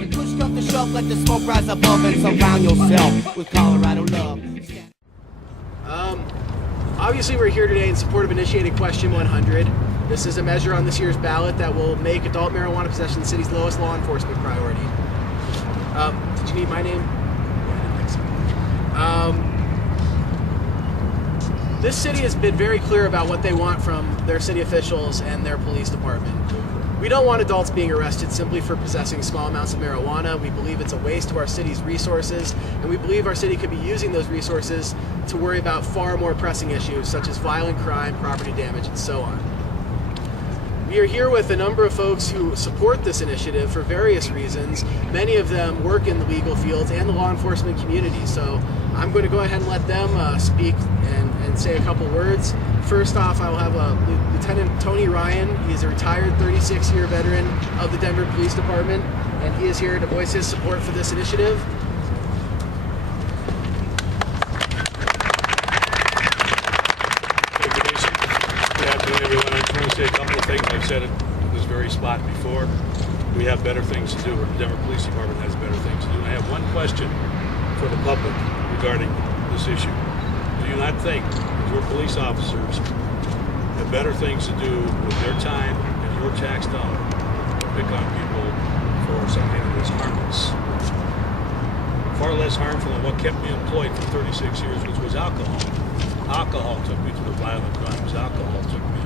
And push come to shove, let the smoke rise above and surround yourself with Colorado love. Obviously, we're here today in support of initiating Question 100. This is a measure on this year's ballot that will make adult marijuana possession the city's lowest law enforcement priority. Did you need my name? Yeah, I didn't think so. This city has been very clear about what they want from their city officials and their police department. We don't want adults being arrested simply for possessing small amounts of marijuana. We believe it's a waste of our city's resources, and we believe our city could be using those resources to worry about far more pressing issues such as violent crime, property damage, and so on. We are here with a number of folks who support this initiative for various reasons. Many of them work in the legal fields and the law enforcement community, so I'm going to go ahead and let them speak and say a couple words. First off, I will have Lieutenant Tony Ryan. He is a retired 36-year veteran of the Denver Police Department, and he is here to voice his support for this initiative. Good afternoon, everyone. I just want to say a couple of things. I've said it in this very spot before. We have better things to do, or the Denver Police Department has better things to do. And I have one question for the public regarding this issue. Do you not think that your police officers have better things to do with their time and your tax dollar to pick on people for something that is harmless? Far less harmful than what kept me employed for 36 years, which was alcohol. Alcohol took me to the violent crimes. Alcohol took me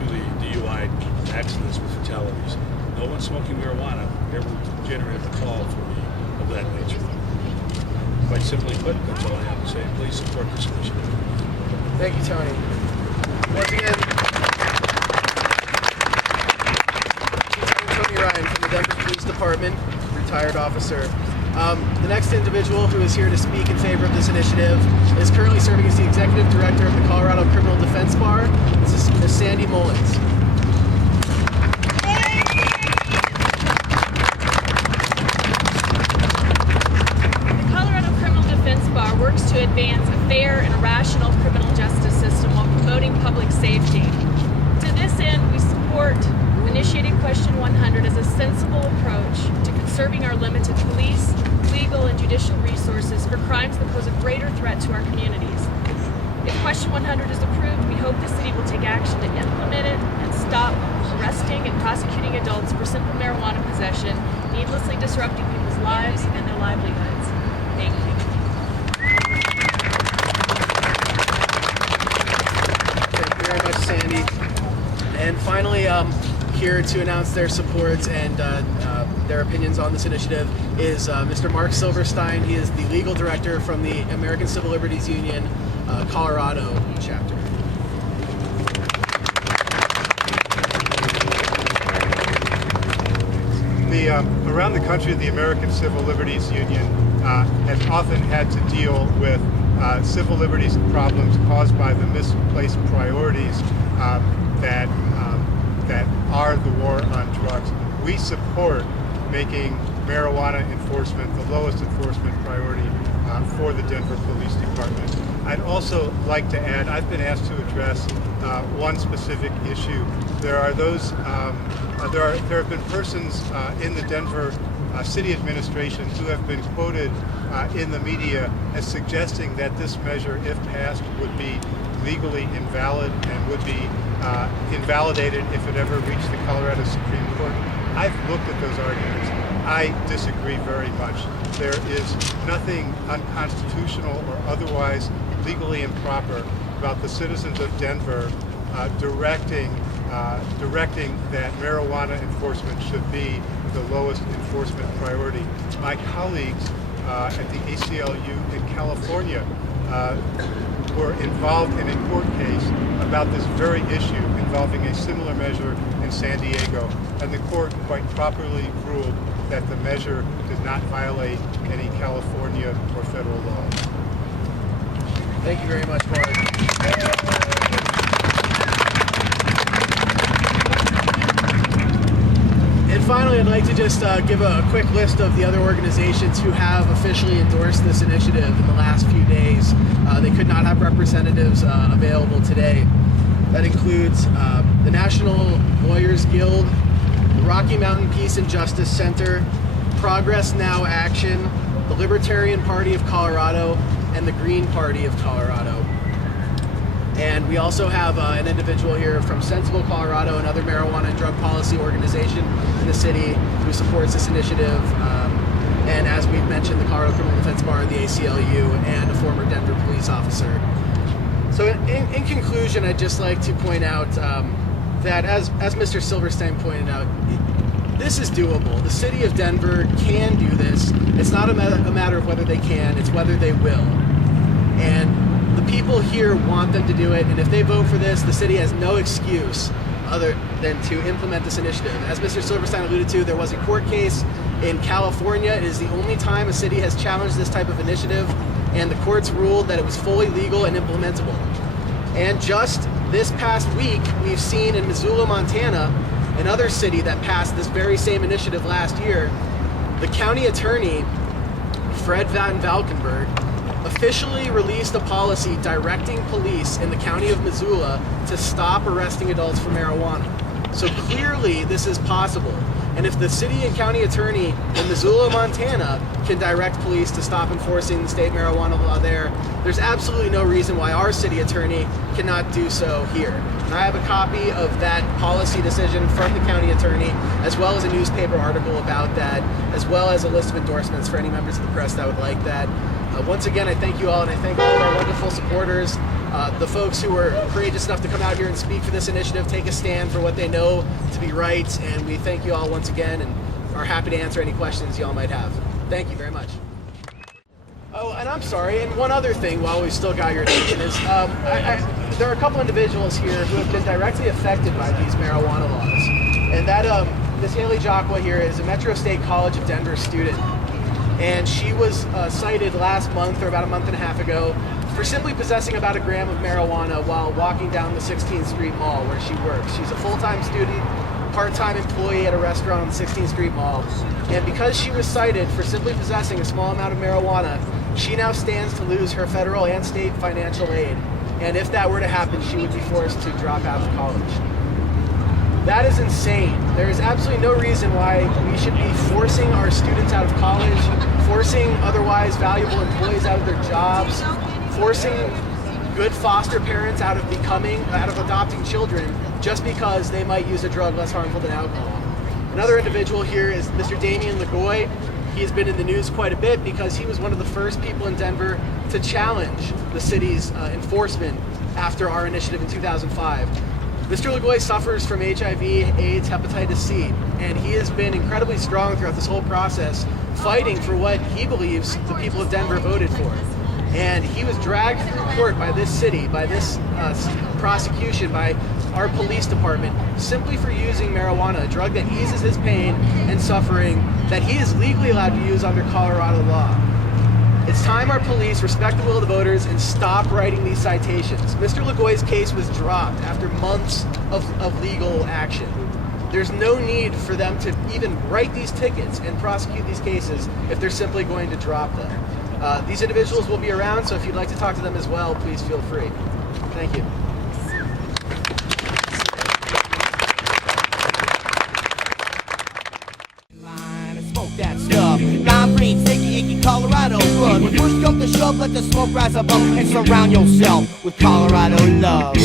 to the DUI accidents with fatalities. No one smoking marijuana ever generated a call for me of that nature. Quite simply put, that's all I have to say. Please support this initiative. Thank you, Tony. Once again, Tony Ryan from the Denver Police Department, retired officer. The next individual who is here to speak in favor of this initiative is currently serving as the Executive Director of the Colorado Criminal Defense Bar. This is Ms. Sandy Mullins. The Colorado Criminal Defense Bar works to advance a fair and rational criminal justice system while promoting public safety. To this end, we support initiating Question 100 as a sensible approach to conserving our limited police, legal, and judicial resources for crimes that pose a greater threat to our communities. If Question 100 is approved, we hope the city will take action to implement it and stop arresting and prosecuting adults for simple marijuana possession, needlessly disrupting people's lives and their livelihoods. Thank you. Thank you very much, Sandy. And finally, here to announce their support and their opinions on this initiative is Mr. Mark Silverstein. He is the legal director from the American Civil Liberties Union, Colorado chapter. Around the country, the American Civil Liberties Union has often had to deal with civil liberties problems caused by the misplaced priorities that are the war on drugs. We support making marijuana enforcement the lowest enforcement priority for the Denver Police Department. I'd also like to add, I've been asked to address one specific issue. There have been persons in the Denver city administration who have been quoted in the media as suggesting that this measure, if passed, would be legally invalid and would be invalidated if it ever reached the Colorado Supreme Court. I've looked at those arguments. I disagree very much. There is nothing unconstitutional or otherwise legally improper about the citizens of Denver directing that marijuana enforcement should be the lowest enforcement priority. My colleagues at the ACLU in California were involved in a court case about this very issue involving a similar measure in San Diego, and the court quite properly ruled that the measure did not violate any California or federal law. Thank you very much, Mark. And finally, I'd like to just give a quick list of the other organizations who have officially endorsed this initiative in the last few days. They could not have representatives available today. That includes the National Lawyers Guild, the Rocky Mountain Peace and Justice Center, Progress Now Action, the Libertarian Party of Colorado, and the Green Party of Colorado. And we also have an individual here from Sensible Colorado, another marijuana and drug policy organization in the city who supports this initiative. And as we've mentioned, the Colorado Criminal Defense Bar, the ACLU, and a former Denver police officer. So in conclusion, I'd just like to point out that as Mr. Silverstein pointed out, this is doable. The city of Denver can do this. It's not a matter of whether they can, it's whether they will. And the people here want them to do it, and if they vote for this, the city has no excuse other than to implement this initiative. As Mr. Silverstein alluded to, there was a court case in California. It is the only time a city has challenged this type of initiative, and the courts ruled that it was fully legal and implementable. And just this past week, we've seen in Missoula, Montana, another city that passed this very same initiative last year, the county attorney, Fred Van Valkenburg, officially released a policy directing police in the county of Missoula to stop arresting adults for marijuana. So clearly this is possible. And if the city and county attorney in Missoula, Montana can direct police to stop enforcing the state marijuana law there's absolutely no reason why our city attorney cannot do so here. And I have a copy of that policy decision from the county attorney, as well as a newspaper article about that, as well as a list of endorsements for any members of the press that would like that. Once again, I thank you all, and I thank all of our wonderful supporters, the folks who were courageous enough to come out here and speak for this initiative, take a stand for what they know to be right, and we thank you all once again and are happy to answer any questions you all might have. Thank you very much. Oh, and I'm sorry, and one other thing while we've still got your attention is there are a couple individuals here who have been directly affected by these marijuana laws. And that, Ms. Haley Jacqua here is a Metro State College of Denver student. And she was cited last month, or about a month and a half ago, for simply possessing about a gram of marijuana while walking down the 16th Street Mall where she works. She's a full-time student, part-time employee at a restaurant on the 16th Street Mall. And because she was cited for simply possessing a small amount of marijuana, she now stands to lose her federal and state financial aid. And if that were to happen, she would be forced to drop out of college. That is insane. There is absolutely no reason why we should be forcing our students out of college, forcing otherwise valuable employees out of their jobs, forcing good foster parents out of adopting children just because they might use a drug less harmful than alcohol. Another individual here is Mr. Damian Lagoy. He has been in the news quite a bit because he was one of the first people in Denver to challenge the city's enforcement after our initiative in 2005. Mr. Lagoy suffers from HIV, AIDS, hepatitis C, and he has been incredibly strong throughout this whole process, fighting for what he believes the people of Denver voted for. And he was dragged through court by this city, by this prosecution, by our police department, simply for using marijuana, a drug that eases his pain and suffering that he is legally allowed to use under Colorado law. It's time our police respect the will of the voters and stop writing these citations. Mr. Lagoy's case was dropped after months of legal action. There's no need for them to even write these tickets and prosecute these cases if they're simply going to drop them. These individuals will be around, so if you'd like to talk to them as well, please feel free. Thank you. That stuff. Lime free, sticky, icky, Colorado bud. When push comes to shove, let the smoke rise above and surround yourself with Colorado love.